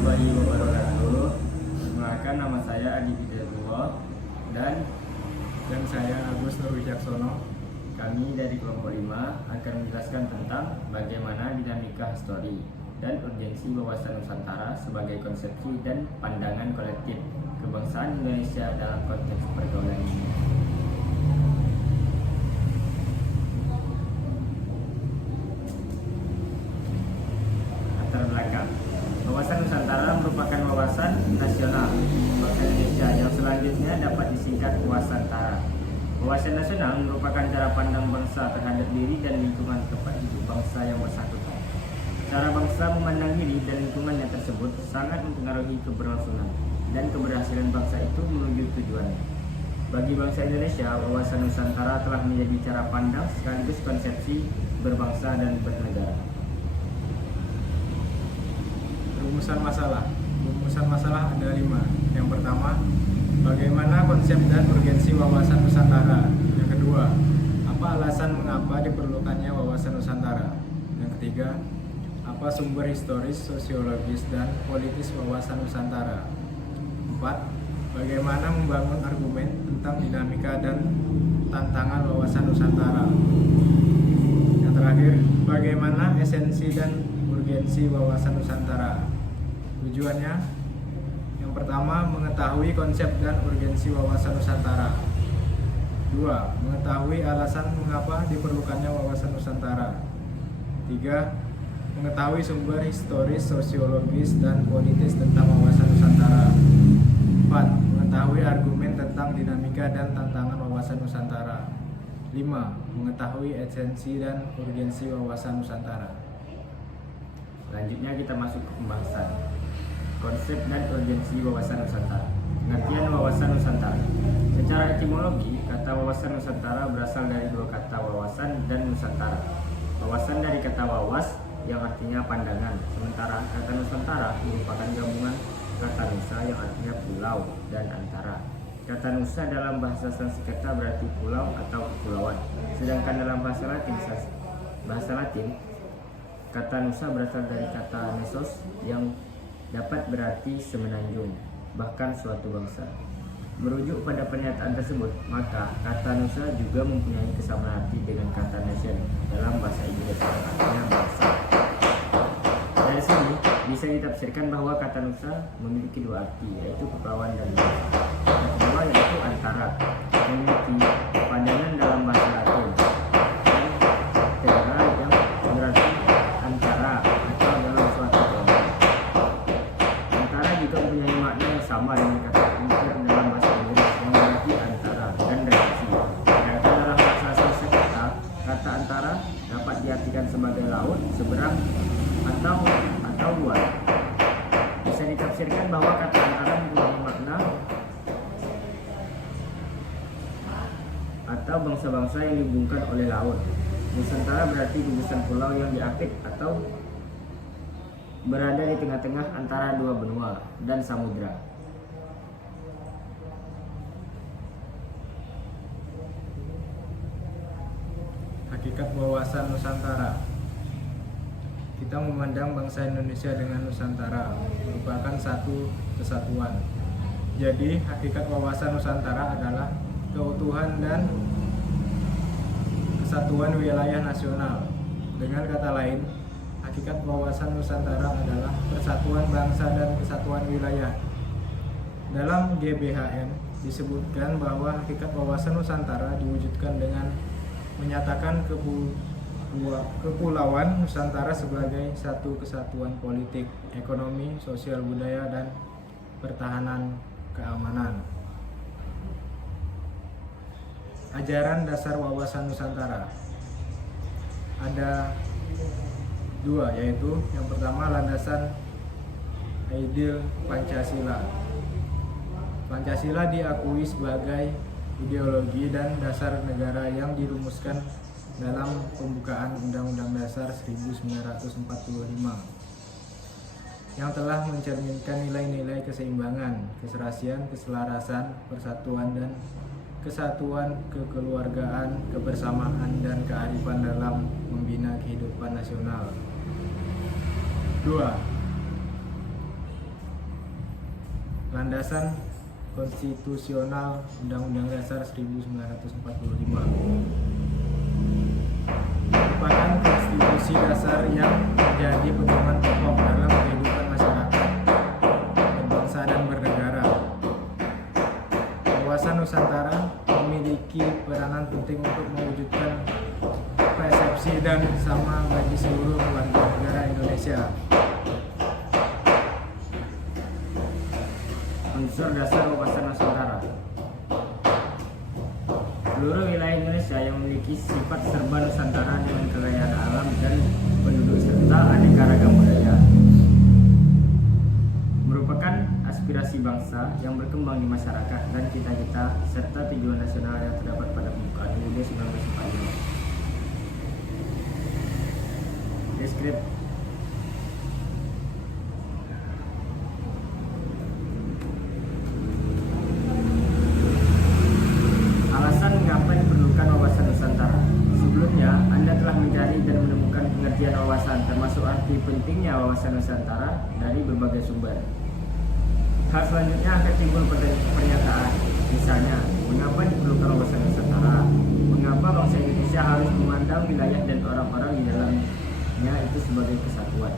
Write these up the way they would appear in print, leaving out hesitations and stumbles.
warahmatullahi wabarakatuh. Perkenalkan, nama saya Adi Hidayatullah dan saya Agus Nur Wijaksono. Kami dari kelompok 5 akan menjelaskan tentang bagaimana dinamika histori dan urgensi wawasan Nusantara sebagai konsepsi dan pandangan kolektif kebangsaan Indonesia dalam konteks pergaulan ini. Latar belakang. Wawasan Nusantara merupakan wawasan nasional bangsa Indonesia yang selanjutnya dapat disingkat Wasantara. Wawasan nasional merupakan cara pandang bangsa terhadap diri dan lingkungan tempat hidup bangsa yang bersangkutan. Cara bangsa memandang diri dan lingkungannya tersebut sangat mempengaruhi keberlangsungan dan keberhasilan bangsa itu menuju tujuannya. Bagi bangsa Indonesia, wawasan Nusantara telah menjadi cara pandang sekaligus konsepsi berbangsa dan bernegara. Rumusan masalah ada 5. Yang pertama, bagaimana konsep dan urgensi wawasan Nusantara. Yang kedua, apa alasan mengapa diperlukannya wawasan Nusantara. Yang ketiga, apa sumber historis, sosiologis, dan politis wawasan Nusantara. 4. Bagaimana membangun argumen tentang dinamika dan tantangan wawasan Nusantara. Yang terakhir, bagaimana esensi dan urgensi wawasan Nusantara. Tujuannya, yang pertama, mengetahui konsep dan urgensi wawasan Nusantara. 2. Mengetahui alasan mengapa diperlukannya wawasan Nusantara. 3. Mengetahui sumber historis, sosiologis, dan politis tentang wawasan Nusantara. 4. Mengetahui argumen tentang dinamika dan tantangan wawasan Nusantara. 5. Mengetahui esensi dan urgensi wawasan Nusantara. Selanjutnya kita masuk ke pembahasan konsep dan urgensi wawasan Nusantara. Pengertian wawasan Nusantara. Secara etimologi, kata wawasan Nusantara berasal dari dua kata wawasan dan Nusantara. Wawasan dari kata wawas yang artinya pandangan, sementara kata Nusantara merupakan gabungan kata Nusa yang artinya pulau dan antara. Kata Nusa dalam bahasa Sanskerta berarti pulau atau kepulauan, sedangkan dalam bahasa Latin kata Nusa berasal dari kata Nesos yang dapat berarti semenanjung, bahkan suatu bangsa. Merujuk pada pernyataan tersebut, maka kata Nusa juga mempunyai kesamaan arti dengan kata nation dalam bahasa Inggris, artinya bangsa. Dari sini bisa ditafsirkan bahwa kata Nusa memiliki dua arti, yaitu kepulauan dan bangsa. Yang kedua yaitu antara, memiliki pandangan dalam bahasa Latin. Sama dengan kata inter dalam bahasa Inggris yang berarti antara dan relasi. Sedangkan dalam bahasa Sanskerta, kata antara dapat diartikan sebagai laut, seberang, atau luar. Bisa ditafsirkan bahwa kata antara mempunyai makna atau bangsa-bangsa yang dihubungkan oleh laut. Nusantara berarti gugusan pulau yang diapit atau berada di tengah-tengah antara dua benua dan samudra. Hakikat wawasan Nusantara. Kita memandang bangsa Indonesia dengan Nusantara merupakan satu kesatuan. Jadi, hakikat wawasan Nusantara adalah keutuhan dan kesatuan wilayah nasional. Dengan kata lain, hakikat wawasan Nusantara adalah persatuan bangsa dan kesatuan wilayah. Dalam GBHN disebutkan bahwa hakikat wawasan Nusantara diwujudkan dengan menyatakan kepulauan Nusantara sebagai satu kesatuan politik, ekonomi, sosial, budaya, dan pertahanan keamanan. Ajaran dasar wawasan Nusantara ada 2, yaitu yang pertama landasan ideal Pancasila. Pancasila diakui sebagai ideologi dan dasar negara yang dirumuskan dalam pembukaan Undang-Undang Dasar 1945 yang telah mencerminkan nilai-nilai keseimbangan, keserasian, keselarasan, persatuan dan kesatuan, kekeluargaan, kebersamaan, dan kearifan dalam membina kehidupan nasional. 2. landasan konstitusional Undang-Undang Dasar 1945. Merupakan konstitusi dasar yang menjadi pedoman pokok dalam kehidupan masyarakat, berbangsa dan bernegara. Wawasan Nusantara memiliki peranan penting untuk mewujudkan persepsi dan sama bagi seluruh warga negara Indonesia. Unsur dasar wawasan Nusantara. Seluruh wilayah Indonesia yang memiliki sifat serba Nusantara dengan kekayaan alam dan penduduk serta aneka ragam budaya merupakan aspirasi bangsa yang berkembang di masyarakat dan cita-cita serta tujuan nasional yang terdapat pada pembukaan UUD 1945. Deskripsi. Alasan mengapa diperlukan wawasan Nusantara. Sebelumnya, Anda telah mencari dan menemukan pengertian wawasan, termasuk arti pentingnya wawasan Nusantara dari berbagai sumber. Hal selanjutnya akan timbul pernyataan, misalnya, mengapa diperlukan wawasan Nusantara? Mengapa bangsa Indonesia harus memandang wilayah dan orang-orang di dalamnya itu sebagai kesatuan?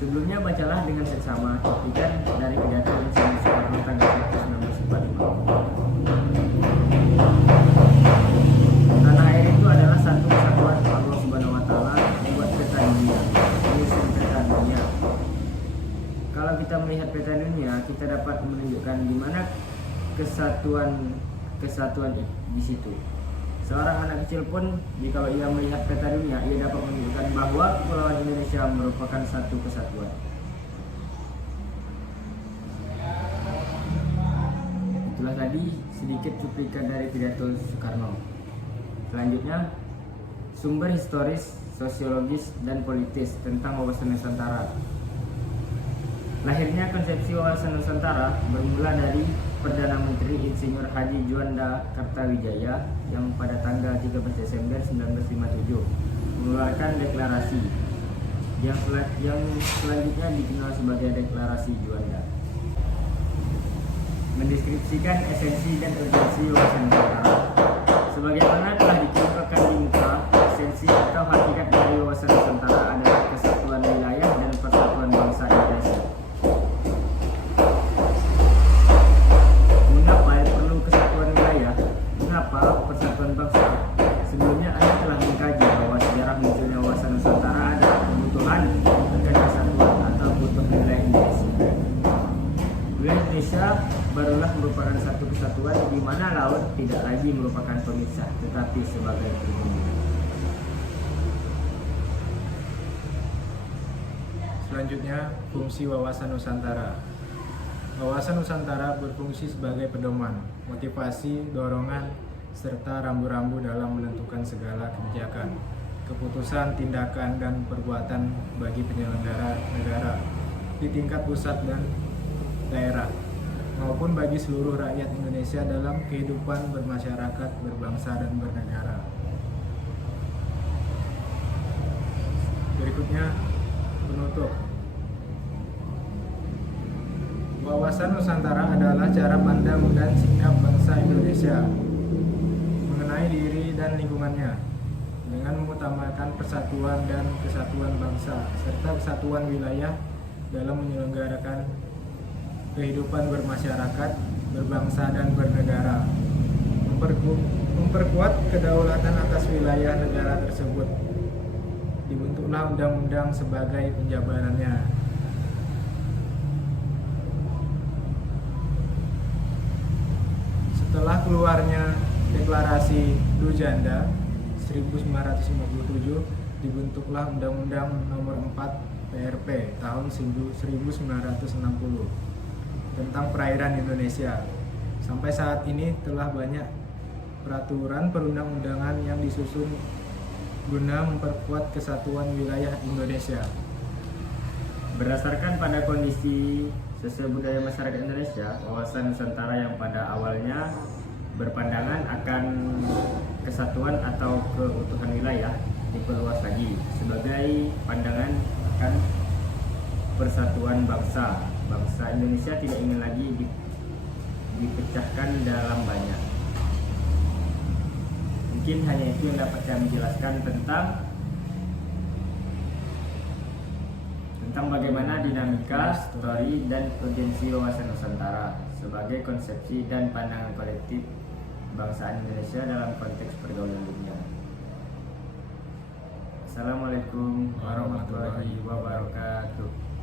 Sebelumnya, bacalah dengan seksama cuplikan dari pidato Insinyur Soekarno tanggal 1945. Tanah air itu adalah satu kesatuan Allah Subhanahu wa Ta'ala membuat peta dunia, menyusun peta dunia. Kalau kita melihat peta dunia, kita dapat menunjukkan di mana kesatuan di situ. Seorang anak kecil pun, jika ia melihat peta dunia, ia dapat menunjukkan bahwa kepulauan Indonesia merupakan satu kesatuan. Itulah tadi sedikit cuplikan dari pidato Soekarno. Selanjutnya, sumber historis, sosiologis, dan politis tentang wawasan Nusantara. Lahirnya konsepsi wawasan Nusantara bermula dari Perdana Menteri Insinyur Haji Juanda Kartawijaya yang pada tanggal 13 Desember 1957 mengeluarkan deklarasi yang selanjutnya dikenal sebagai Deklarasi Juanda. Mendeskripsikan esensi dan urgensi wawasan Nusantara. Sebagaimana telah dikemukakan di muka, esensi atau hakikat dari wawasan Nusantara adalah kesatuan wilayah dan persatuan bangsa Indonesia. Mengapa perlu kesatuan wilayah? Mengapa persatuan bangsa? Sebelumnya Anda telah mengkaji bahwa sejarah munculnya wawasan Nusantara adalah kebutuhan akan kesatuan atau kebutuhan wilayah Indonesia. Wilayah Indonesia barulah merupakan satu kesatuan di mana laut tidak lagi merupakan pemisah tetapi sebagai penghubung. Selanjutnya, fungsi wawasan Nusantara. Wawasan Nusantara berfungsi sebagai pedoman, motivasi, dorongan, serta rambu-rambu dalam menentukan segala kebijakan, keputusan, tindakan, dan perbuatan bagi penyelenggara negara di tingkat pusat dan daerah, maupun bagi seluruh rakyat Indonesia dalam kehidupan bermasyarakat, berbangsa, dan bernegara. Berikutnya, penutup. Wawasan Nusantara adalah cara pandang dan sikap bangsa Indonesia mengenai diri dan lingkungannya dengan mengutamakan persatuan dan kesatuan bangsa serta kesatuan wilayah dalam menyelenggarakan kehidupan bermasyarakat, berbangsa, dan bernegara, memperkuat kedaulatan atas wilayah negara tersebut. Dibentuklah undang-undang sebagai penjabarannya. Setelah keluarnya Deklarasi Juanda 1957, dibentuklah Undang-Undang Nomor 4 PRP tahun 1960 tentang perairan Indonesia. Sampai saat ini telah banyak peraturan perundang-undangan yang disusun guna memperkuat kesatuan wilayah Indonesia. Berdasarkan pada kondisi sosial budaya masyarakat Indonesia, wawasan Nusantara yang pada awalnya berpandangan akan kesatuan atau keutuhan wilayah diperluas lagi sebagai pandangan akan persatuan bangsa Bangsa Indonesia tidak ingin lagi dipecahkan dalam banyak. Mungkin hanya itu yang dapat kami jelaskan tentang bagaimana dinamika, story, dan urgensi wawasan Nusantara sebagai konsepsi dan pandangan kolektif kebangsaan Indonesia dalam konteks pergaulan dunia. Assalamualaikum warahmatullahi wabarakatuh.